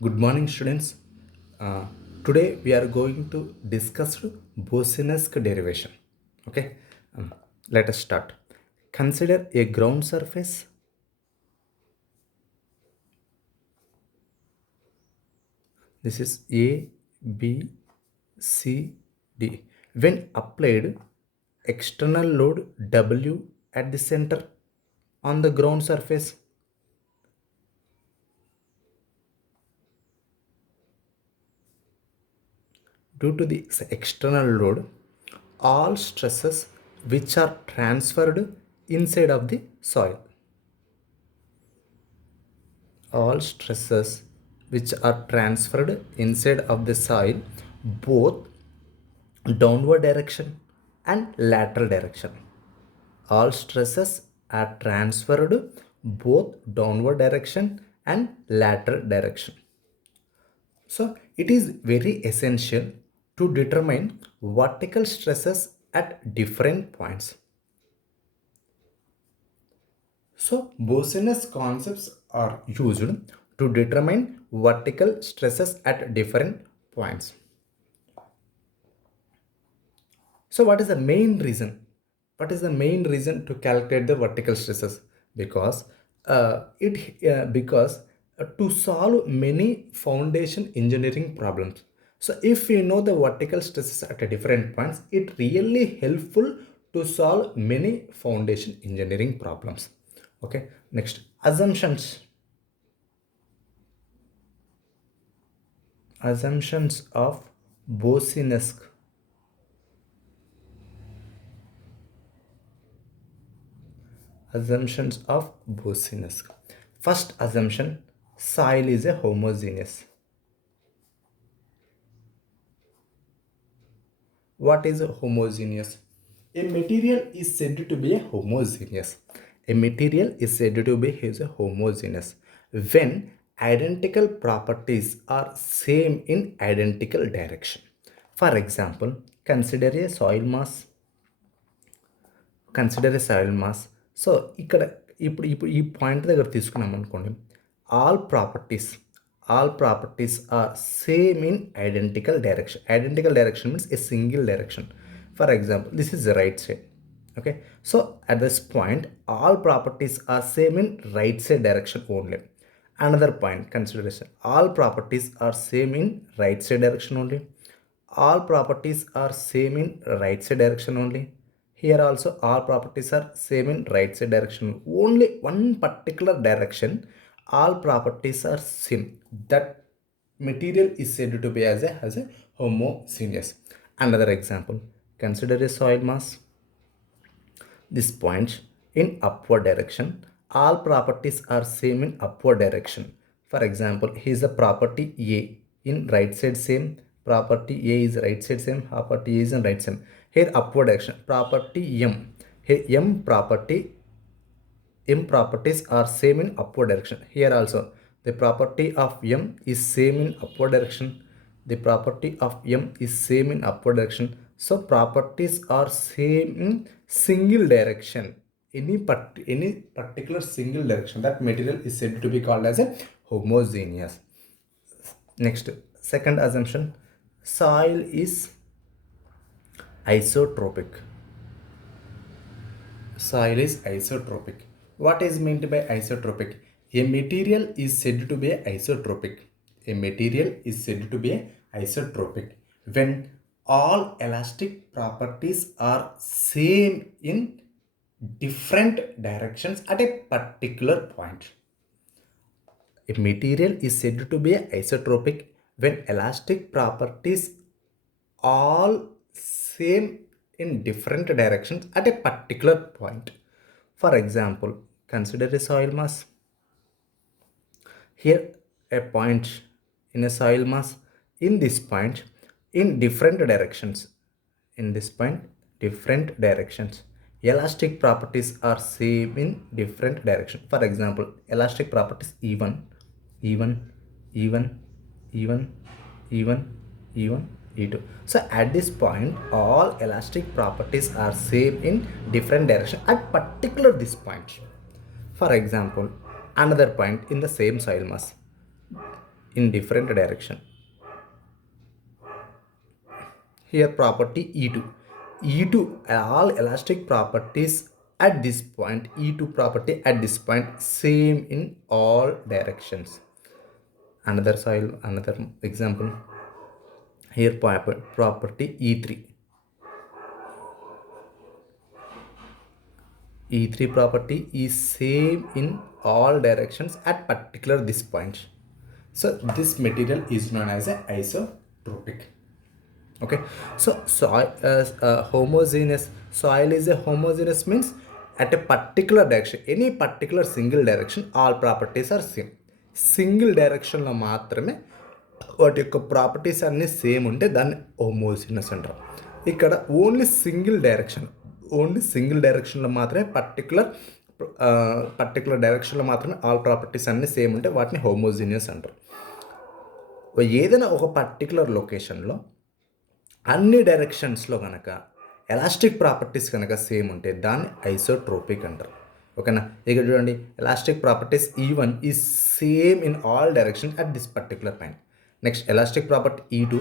Good morning, students. Uh, Today we are going to discuss Boussinesq derivation. Okay, um, let us start. Consider a ground surface. This is A, B, C, D. When applied external load W at the center on the ground surface, due to the external load, all stresses which are transferred inside of the soil, all stresses which are transferred inside of the soil, both downward direction and lateral direction. All stresses are transferred both downward direction and lateral direction. So it is very essential to determine vertical stresses at different points. So Boussinesq concepts are used to determine vertical stresses at different points. So what is the main reason? What is the main reason to calculate the vertical stresses? Because to solve many foundation engineering problems. So if we know the vertical stresses at a different points, it really helpful to solve many foundation engineering problems. Okay, next assumptions. Assumptions of Boussinesq. Assumptions of Boussinesq. First assumption, soil is a homogeneous. What is a homogeneous? A material is said to be a homogeneous. A material is said to be is a homogeneous when identical properties are same in identical direction. For example, consider a soil mass. Consider a soil mass. So ఇక్కడ ఇప్పుడు ఈ point దగ్గర తీసుకున్నాం అనుకోండి, all properties are same in identical direction. Identical direction means a single direction. For example this is the right side. Okay, so at this point all properties are same in right side direction only. Another point consideration, all properties are same in right side direction only. All properties are same in right side direction only. Here also all properties are same in right side direction, only one particular direction all properties are same. That material is said to be as a homogeneous. Another example, consider a soil mass. This points in upward direction. All properties are same in upward direction. For example, here's the property A in right side same. Property A is right side same. Property A is in right side. Here upward direction. Property M. Here M properties are same in upward direction. Here also the property of M is same in upward direction. The property of M is same in upward direction. So properties are same in single direction. Any particular single direction, that material is said to be called as a homogeneous. Next, second assumption, soil is isotropic. Soil is isotropic. What is meant by isotropic? A material is said to be isotropic. A material is said to be isotropic when all elastic properties are same in different directions at a particular point. A material is said to be isotropic when elastic properties all same in different directions at a particular point. For example, consider a soil mass. Here a point in a soil mass, in this point in different directions, in this point different directions, elastic properties are same in different direction. For example, elastic properties even, even, even, even, even, even, e2. So at this point all elastic properties are same in different direction at particular this point. For example, another point in the same soil mass, in different direction. Here property E2. E2, all elastic properties at this point, E2 property at this point same in all directions. Another soil, another example. Here property E3. E3 property is same in all directions at particular this point. So this material is known as a isotropic. Okay, so soil homogeneous, soil is a homogeneous means at a particular direction, any particular single direction all properties are same. Single డైరెక్షన్లో మాత్రమే వాటి యొక్క ప్రాపర్టీస్ అన్నీ సేమ్ ఉంటే దాన్ని హోమోజినస్ అంటారు. ఇక్కడ only single డైరెక్షన్లో మాత్రమే పర్టికులర్ డైరెక్షన్లో మాత్రమే ఆల్ ప్రాపర్టీస్ అన్నీ సేమ్ ఉంటే వాటిని హోమోజినియస్ అంటారు. ఏదైనా ఒక పర్టికులర్ లొకేషన్లో అన్ని డైరెక్షన్స్లో కనుక ఎలాస్టిక్ ప్రాపర్టీస్ కనుక సేమ్ ఉంటే దాన్ని ఐసోట్రోపిక్ అంటారు. ఓకేనా, ఇక్కడ చూడండి, elastic properties E1 is same in all direction at this particular point. Next elastic property E2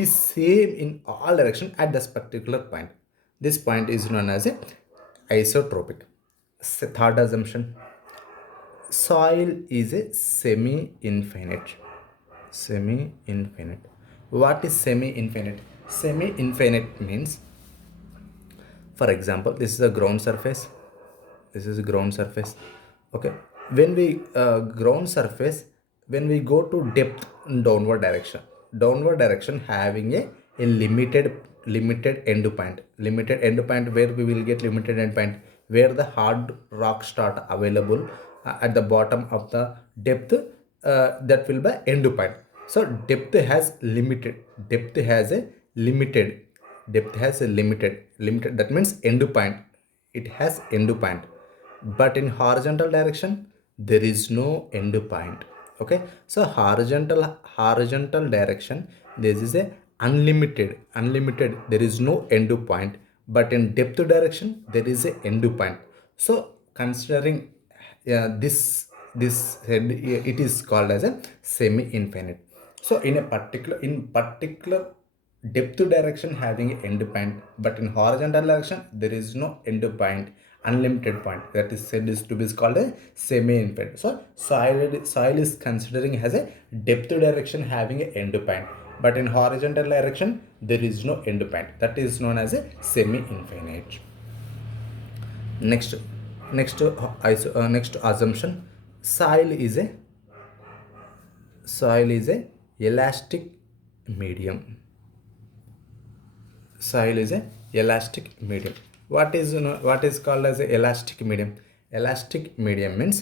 is same in all direction at this particular point. This point is known as a isotropic. Third assumption, soil is a semi-infinite. Semi-infinite. What is semi-infinite? Semi-infinite means, for example, this is a ground surface. This is a ground surface. Okay. When we ground surface, when we go to depth in downward direction having a limited end point. Limited end point where we will get limited end point where the hard rock start available at the bottom of the depth, that will be end point. So depth has limited, depth has a limited, that means end point, it has end point. But in horizontal direction there is no end point. Okay, so horizontal direction this is a unlimited, there is no end point. But in depth direction there is a end point. So considering this it is called as a semi infinite. So in particular depth direction having end point, but in horizontal direction there is no end point, unlimited point, that is said is to be called a semi infinite. So soil is considering as a depth direction having a end point, but in horizontal direction there is no end point, that is known as a semi infinite. Next assumption, soil is a elastic medium. Soil is a elastic medium. What is called as a elastic medium? Elastic medium means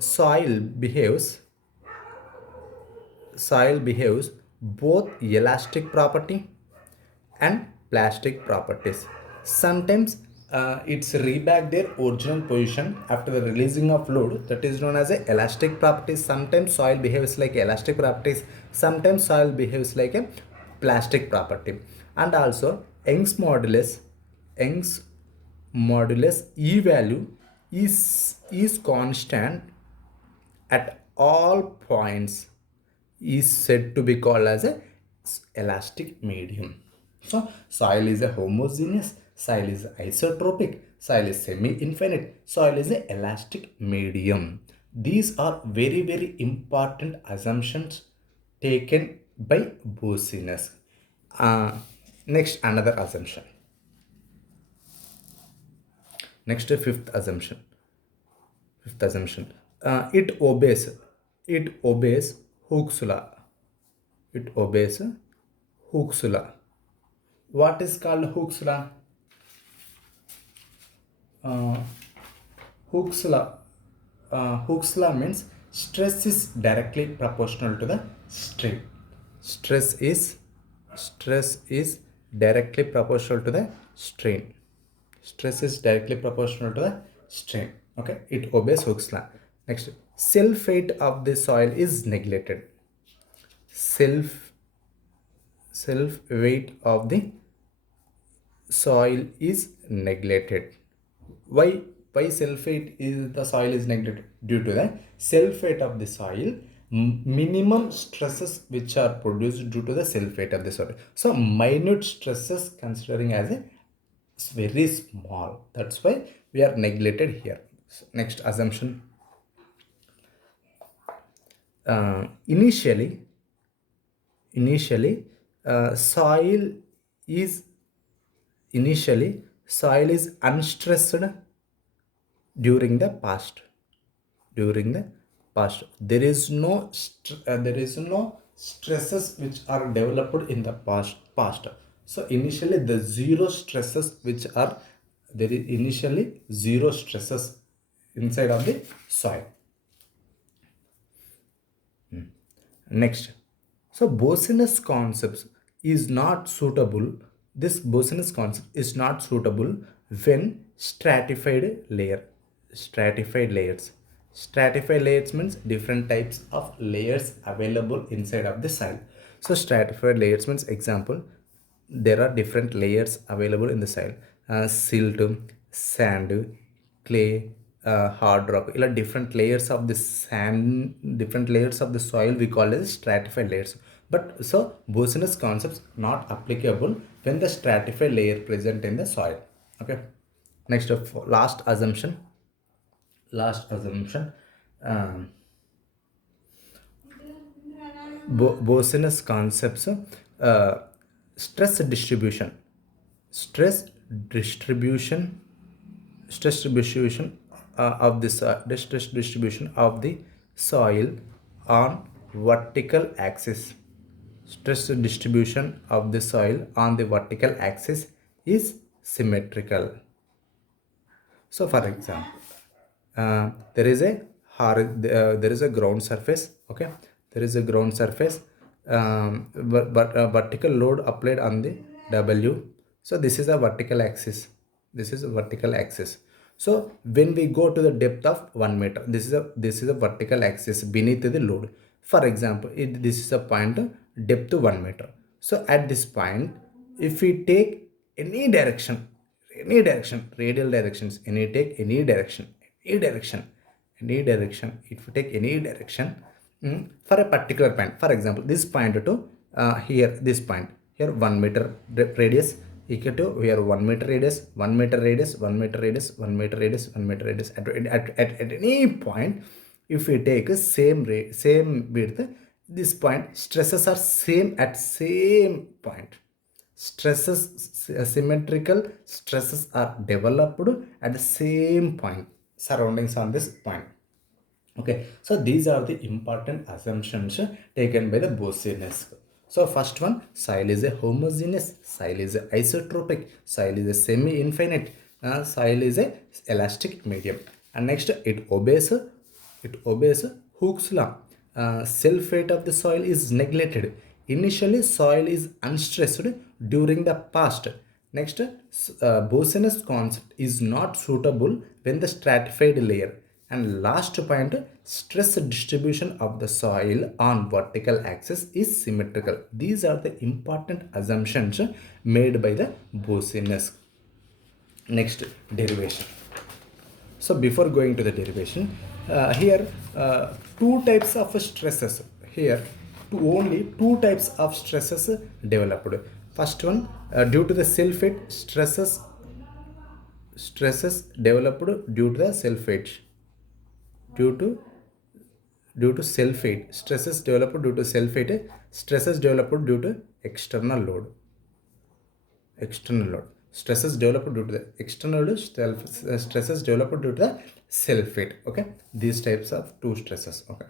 soil behaves both elastic property and plastic properties. Sometimes it's reback their original position after the releasing of load, that is known as a elastic properties. Sometimes soil behaves like elastic properties, sometimes soil behaves like a plastic property. And also Young's modulus E value is constant at all points, is said to be called as a elastic medium. So soil is a homogeneous, soil is isotropic, soil is semi-infinite, soil is a elastic medium. These are very important assumptions taken by Boussinesq. Next, another assumption. Next, fifth assumption. It obeys Hooke's law. It obeys Hooke's law. What is called Hooke's law? Hooke's law. Hooke's law means stress is directly proportional to the strain. Stress is directly proportional to the strain. Stress is directly proportional to the strain. Okay, it obeys Hooke's law. Next, self weight of the soil is neglected. Self weight of the soil is neglected. Why self weight is the soil is neglected? Due to the self weight of the soil minimum stresses which are produced due to the self weight of the soil. So minute stresses considering as a very small. That's why we are neglected here. So next assumption. Initially, initially, soil is soil is unstressed during the past. During the past, there is no stresses which are developed in the past. So initially the zero stresses which are there is initially zero stresses inside of the soil. Next, so Boussinesq concepts is not suitable. This Boussinesq concept is not suitable when stratified layers. Stratified layers means different types of layers available inside of the soil. So stratified layers means example, there are different layers available in the soil. Silt, sand, clay, hard rock. Different layers of the sand, different layers of the soil we call as stratified layers. But so Boussinesq concepts not applicable when the stratified layer present in the soil. Okay. Next, last assumption. Last assumption. Um, Boussinesq concepts, stress distribution. Stress distribution stress distribution of the stress distribution of the soil on vertical axis. Stress distribution of the soil on the vertical axis is symmetrical. So for example, there is a there is a ground surface. Okay, there is a ground surface, but vertical load applied on the W. So this is a vertical axis. This is a vertical axis. So when we go to the depth of 1 meter, this is a vertical axis beneath the load. For example, this is a point depth 1 meter. So at this point, if we take any direction, radial directions, any direction, any direction, if you take any direction, for a particular point, for example, this point to here, this point here, 1 meter radius equal to here 1 meter radius, 1 meter radius, 1 meter radius, 1 meter radius, 1 meter radius. At any point, if we take a same width, this point stresses are same at same point. Symmetrical stresses are developed at the same point, surroundings on this point. Okay, so these are the important assumptions taken by the Boussinesq. So first one, soil is a homogeneous, soil is a isotropic, soil is a semi-infinite, soil is a elastic medium. And next, it obeys Hooke's law. Self-weight of the soil is neglected. Initially, soil is unstressed during the past. Next, Boussinesq concept is not suitable when the stratified layer. And last point, stress distribution of the soil on vertical axis is symmetrical. These are the important assumptions made by the Boussinesq. Next, derivation. So before going to the derivation, here two types of stresses. Here, only two types of stresses developed. First one, due to the self-weight stresses developed due to the self-weight. Due to self-weight, stresses developed due to self-weight, stresses developed due to external load. External load, stresses developed due to the external load, stresses developed due to the self weight. Okay, these types of two stresses. Okay.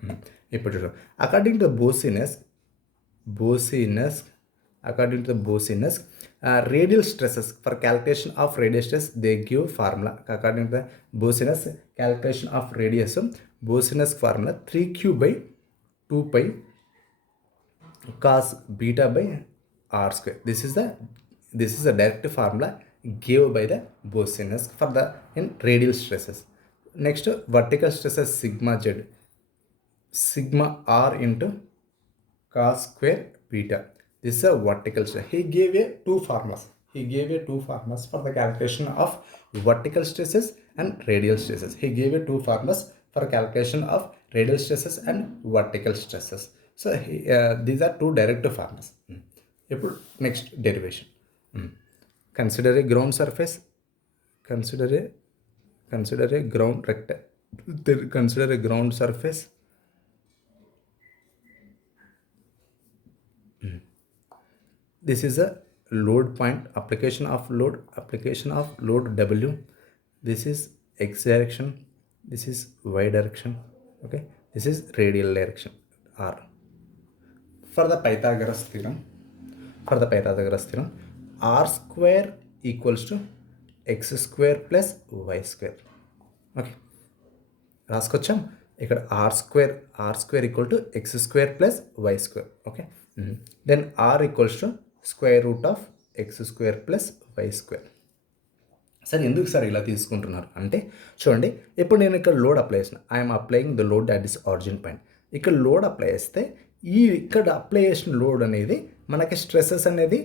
According to Boussinesq, according to the Boussinesq, radial stresses, for calculation of radial stress, they give formula. According to the Boussinesq calculation of radius, Boussinesq formula 3q by 2 pi cos beta by r square. This is a direct formula given by the Boussinesq for the in radial stresses. Next, vertical stresses sigma z, sigma r into cos square beta. This is a vertical stress. He gave a two formulas. For the calculation of vertical stresses and radial stresses. He gave a two formulas for calculation of radial stresses and vertical stresses. So these are two direct formulas. ఇప్పుడు next derivation. Consider A ground surface, consider a consider a ground recta consider a ground surface. This is a load point, application of load W. This is x direction, this is y direction, okay, this is radial direction r. For the Pythagoras theorem, r square equals to x square plus y square. Okay, రాసుకొచ్చాం. ఇక్కడ r square equal to X square plus why square. Okay, then are equals to square root of X square plus why square. Sir ఎందుకు sir ఇలా తీసుకుంటున్నారు అంటే, చూడండి, ఇప్పుడు నేను ఇక్కడ లోడ్ అప్లై చేసిన, I'm applying the load at this origin point. ఇక్కడ లోడ్ అప్లై చేస్తే ఇక్కడ అప్లై చేసిన లోడ్ అనేది మనకి స్ట్రెసెస్ అనేది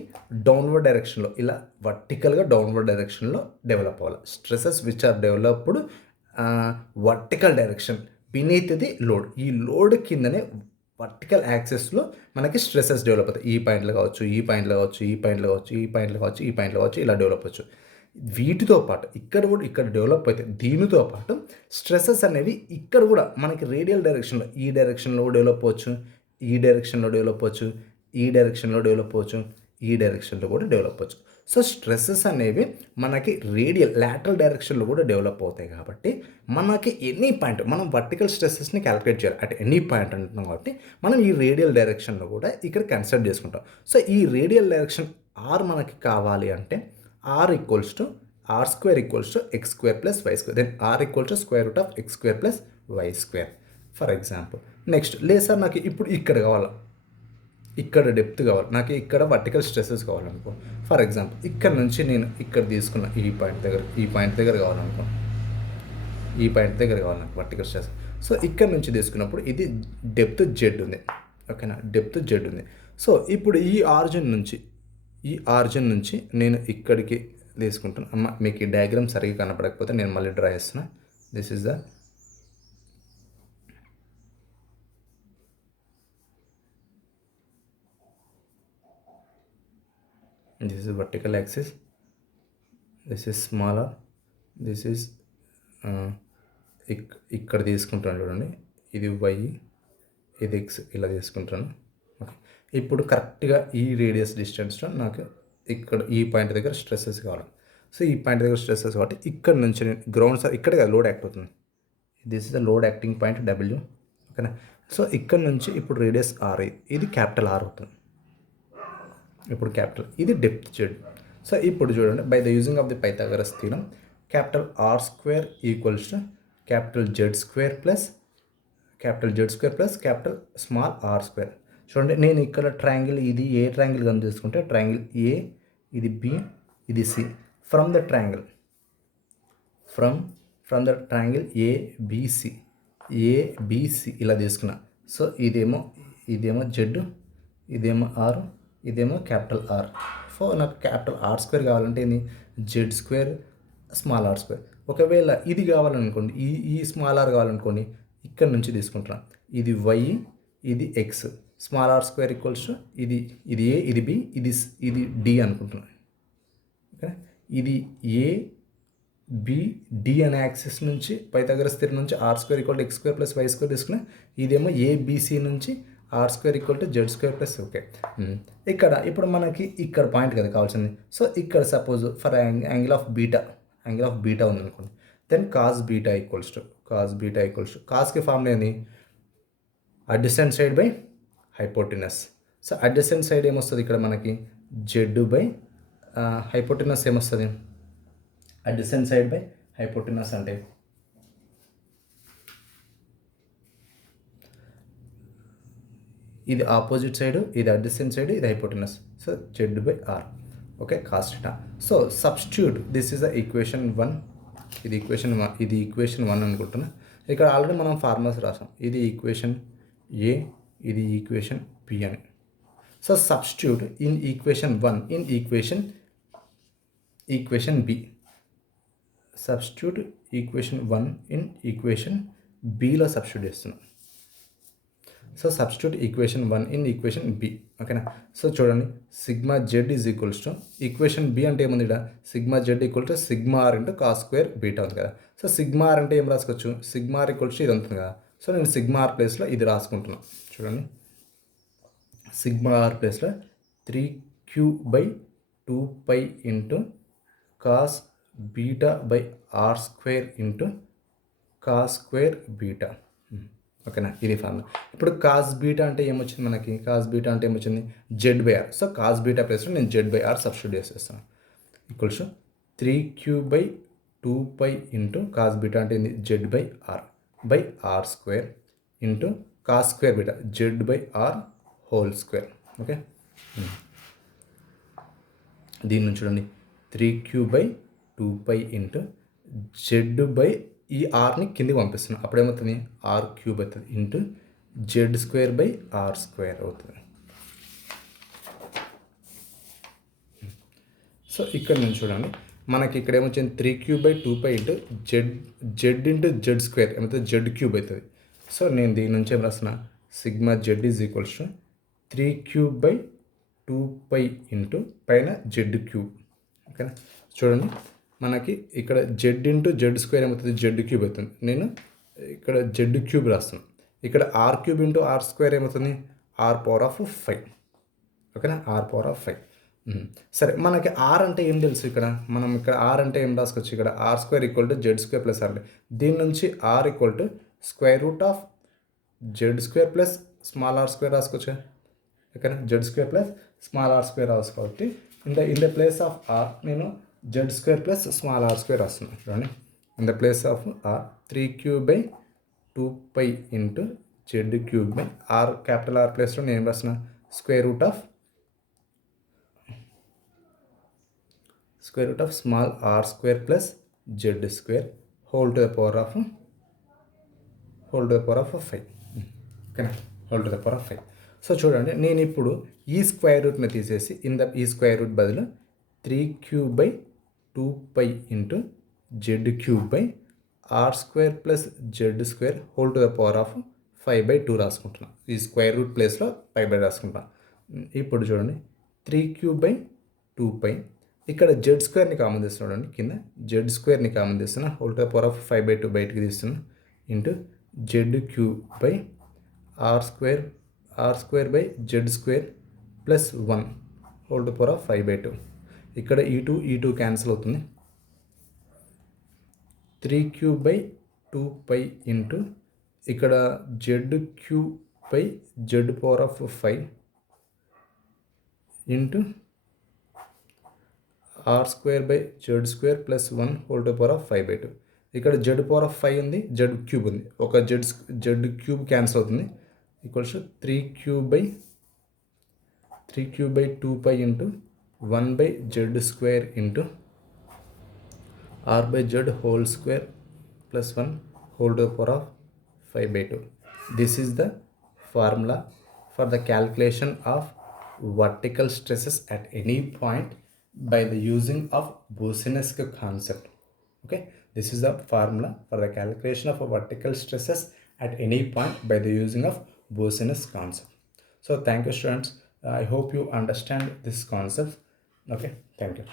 డౌన్వర్డ్ డైరెక్షన్లో, ఇలా వర్టికల్గా డౌన్వర్డ్ డైరెక్షన్లో డెవలప్ అవ్వాలి. Stresses which are developed vertical direction beneath the load. ఈ లోడ్ కిందనే వర్టికల్ యాక్సెస్లో మనకి స్ట్రెసెస్ డెవలప్ అవుతాయి. ఈ పాయింట్లు కావచ్చు, ఈ పాయింట్లు కావచ్చు, ఈ పాయింట్లు కావచ్చు, ఈ పాయింట్లు కావచ్చు, ఈ పాయింట్లు కావచ్చు, ఇలా డెవలప్ అవ్వచ్చు. వీటితో పాటు ఇక్కడ కూడా ఇక్కడ డెవలప్ అవుతాయి. దీనితో పాటు స్ట్రెసెస్ అనేవి ఇక్కడ కూడా మనకి రేడియల్ డైరెక్షన్లో, ఈ డైరెక్షన్లో డెవలప్ అవ్వచ్చు, ఈ డైరెక్షన్లో డెవలప్ అవ్వచ్చు, ఈ డైరెక్షన్లో డెవలప్ అవ్వచ్చు, ఈ డైరెక్షన్లో కూడా డెవలప్ అవ్వచ్చు. సో స్ట్రెస్సెస్ అనేవి మనకి రేడియల్ లాటరల్ డైరెక్షన్లో కూడా డెవలప్ అవుతాయి. కాబట్టి మనకి ఎనీ పాయింట్ మనం వర్టికల్ స్ట్రెస్సెస్ని క్యాలిక్యులేట్ చేయాలి అట్ ఎనీ పాయింట్ అంటున్నాం. కాబట్టి మనం ఈ రేడియల్ డైరెక్షన్లో కూడా ఇక్కడ కన్సిడర్ చేసుకుంటాం. సో ఈ రేడియల్ డైరెక్షన్ ఆర్ మనకి కావాలి అంటే R equals to R square equals to X square plus why square. Then are equals to square root of X square plus why square. For example next, లేదు సార్ నాకు ఇప్పుడు ఇక్కడ కావాలి, ఇక్కడ depth కావాలి, నాకు ఇక్కడ వర్టికల్ స్ట్రెసెస్ కావాలనుకో. ఫర్ ఎగ్జాంపుల్ ఇక్కడ నుంచి నేను ఇక్కడ తీసుకున్న ఈ పాయింట్ దగ్గర కావాలనుకో, ఈ పాయింట్ దగ్గర కావాలి నాకు వర్టికల్ స్ట్రెస్. సో ఇక్కడ నుంచి తీసుకున్నప్పుడు ఇది డెప్త్ జెడ్ ఉంది. ఓకేనా, డెప్త్ జెడ్ ఉంది. సో ఇప్పుడు ఈ ఆరిజిన్ నుంచి నేను ఇక్కడికి తీసుకుంటాను. అమ్మ మీకు ఈ డయాగ్రామ్ సరిగ్గా కనపడకపోతే నేను మళ్ళీ డ్రా చేస్తున్నా. This is the this is vertical axis, this is smaller, this is ఇక్కడ తీసుకుంటాను చూడండి, ఇది y, ఇది x, ఇలా తీసుకుంటాను. ఓకే, ఇప్పుడు కరెక్ట్గా ఈ రేడియస్ డిస్టెన్స్లో నాకు ఇక్కడ ఈ పాయింట్ దగ్గర స్ట్రెస్సెస్ కావాలి. సో ఈ పాయింట్ దగ్గర స్ట్రెస్సెస్ కాబట్టి ఇక్కడ నుంచి నేను గ్రౌండ్ సార్ ఇక్కడ లోడ్ యాక్ట్ అవుతుంది. This is the load acting point W. ఓకేనా, సో ఇక్కడ నుంచి ఇప్పుడు రేడియస్ R, ఇది క్యాపిటల్ R అవుతుంది. ఇప్పుడు క్యాపిటల్, ఇది డెప్త్ జెడ్. సో ఇప్పుడు చూడండి, by the using of the Pythagoras theorem, capital R square equals to capital Z square plus capital small are square. చూడండి, నేను ఇక్కడ ట్రయాంగిల్, ఇది ఏ ట్రయాంగిల్ కనుక తీసుకుంటే ట్రయాంగిల్ ఏ, ఇది బి, ఇది C. From the triangle ABC ఇలా తీసుకున్నా. సో ఇదేమో జెడ్, ఇదేమో ఆర్, ఇదేమో క్యాపిటల్ ఆర్. సో నాకు క్యాపిటల్ ఆర్ స్క్వేర్ కావాలంటే ఇది Z square small are square. ఒకవేళ ఇది కావాలనుకోండి, ఈ స్మాల్ ఆర్ కావాలనుకోండి, ఇక్కడ నుంచి తీసుకుంటున్నాను. ఇది వై, ఇది x, small are square equals to ఇది ఏ, ఇది బి, ఇది డి అనుకుంటున్నాను. ఓకే, ఇది ఏ బి డి అనే యాక్సిస్ నుంచి పైథాగరస్ థీరం నుంచి r square equal to X square plus why square తీసుకున్నా. ఇదేమో ఏబిసి నుంచి r square equal to z square plus. Okay, ఇక్కడ ఇప్పుడు మనకి ఇక్కడ పాయింట్ కదా కావాల్సింది. సో ఇక్కడ suppose for angle of beta ఉందనుకోండి, then cos beta equals to కాస్కి ఫార్ములా ఏంది, adjacent side by hypotenuse. So adjacent side ఏమొస్తుంది ఇక్కడ మనకి జెడ్ బై హైపోటెనస్ ఏమొస్తుంది, అడ్జసెంట్ సైడ్ బై హైపోటెనస్ అంటే ఇది ఆపోజిట్ సైడ్, ఇది అడ్జసెంట్ సైడ్, ఇది hypotenuse. So Z by R. Okay, cos theta. So substitute, this is the equation 1, ఇది ఈక్వేషన్ 1 అనుకుంటున్నా. ఇక్కడ ఆల్రెడీ మనం ఫార్ములాస్ రాసాం. ఇది ఈక్వేషన్ ఏ, ఇది ఈక్వేషన్ బి అని. So substitute in equation 1 in equation B. Substitute equation 1 in equation బిలో సబ్స్టిట్యూట్ చేస్తున్నాం. So substitute equation 1 in equation B. ఓకేనా. సో చూడండి, sigma z is equals to equation B అంటే ఏముంది ఇక్కడ, sigma z equal to sigma r into cos square beta ఉంది కదా. So sigma are అంటే ఏం రాసుకోవచ్చు, సిగ్మా ఆర్ ఈక్వల్స్ టు ఇది ఉంటుంది కదా. సో నేను సిగ్మా ఆర్ ప్లేస్లో ఇది రాసుకుంటున్నాను. చూడండి, సిగ్మా ఆర్ ప్లేస్లో 3q/2π into cos beta by are square into cos square beta. ఓకేనా, ఇది ఫార్ములా. ఇప్పుడు కాస్ బీటా అంటే ఏమొచ్చింది మనకి, కాస్ బీటా అంటే ఏమొచ్చింది, జెడ్/ఆర్. సో కాస్ బీటా ప్లేస్లో నేను జెడ్/ఆర్ సబ్స్టిట్యూట్ చేసేస్తాను. Equals 3q/2π into cos beta అంటే ఏంది, z by r by are square into cos square beta z by r whole square. Okay, దీని నుంచి చూడండి, 3q/2π ఇంటూ జెడ్ ఈ ఆర్ని కిందికి పంపిస్తున్నాం, అప్పుడేమవుతుంది r³ అవుతుంది ఇంటూ z²/r² అవుతుంది. సో ఇక్కడ నుంచి చూడండి, మనకి ఇక్కడ ఏమొచ్చింది 3q/2π into Z into z² ఏమవుతుంది, z³ అవుతుంది. సో నేను దీని నుంచి ఏం రాస్తున్నా, sigma z is equals to 3q/2π into పైన z³. ఓకేనా, చూడండి మనకి ఇక్కడ జెడ్ ఇంటూ z² ఏమవుతుంది, z³ అవుతుంది. నేను ఇక్కడ z³ రాస్తున్నాను. ఇక్కడ r³ ఇంటూ r² ఏమవుతుంది, r⁴. ఓకేనా, r⁴. సరే, మనకి r అంటే ఏం తెలుసు, ఇక్కడ మనం ఇక్కడ r అంటే ఏం రాసుకోవచ్చు, ఇక్కడ r² equal to z² plus r. దీని నుంచి r equal to z² plus small r² రాసుకోవచ్చు. ఓకేనా, z² ప్లస్ స్మాల్ r² రాసుకోవచ్చు. In the place of r నేను z² ప్లస్ స్మాల్ r² రాస్తున్నాను. చూడండి, in the place of r 3q/2π into z³/r, capital R ప్లేస్లో నేను ఏం రాస్తున్నా, square root of small r² plus z² whole to the power of 5. ఓకేనా, whole to the power of 5. సో చూడండి, నేను ఇప్పుడు ఈ స్క్వేర్ రూట్ని తీసేసి ఈ స్క్వేర్ రూట్ బదులు 3q/2π into z³/r² plus z² whole to the power of 5/2 రాసుకుంటున్నాను. ఈ స్క్వేర్ రూట్ ప్లేస్లో 5/2 రాసుకుంటాను. ఇప్పుడు చూడండి, 3q/2π ఇక్కడ z²ని కామన్ తీస్తున్నాడు, కింద z²ని కామన్ తీస్తున్నా, whole to the power of 5/2 బయటికి తీస్తున్నా into z³/r²/z² plus 1 whole to power of 5/2. ఇక్కడ ఈ టూ క్యాన్సిల్ అవుతుంది. 3q/2π ఇంటూ ఇక్కడ z³/z⁴ into r²/z² plus 1 whole to power of 5/2. ఇక్కడ z⁴ ఉంది, z³ ఉంది, ఒక z³ క్యాన్సిల్ అవుతుంది. Equals 3q/2π into 1/z² into r/z whole square plus 1 whole to the power of 5/2. This is the formula for the calculation of vertical stresses at any point by the using of Boussinesq concept. Okay, this is the formula for the calculation of vertical stresses at any point by the using of Boussinesq concept. So thank you students, I hope you understand this concept. Okay, thank you.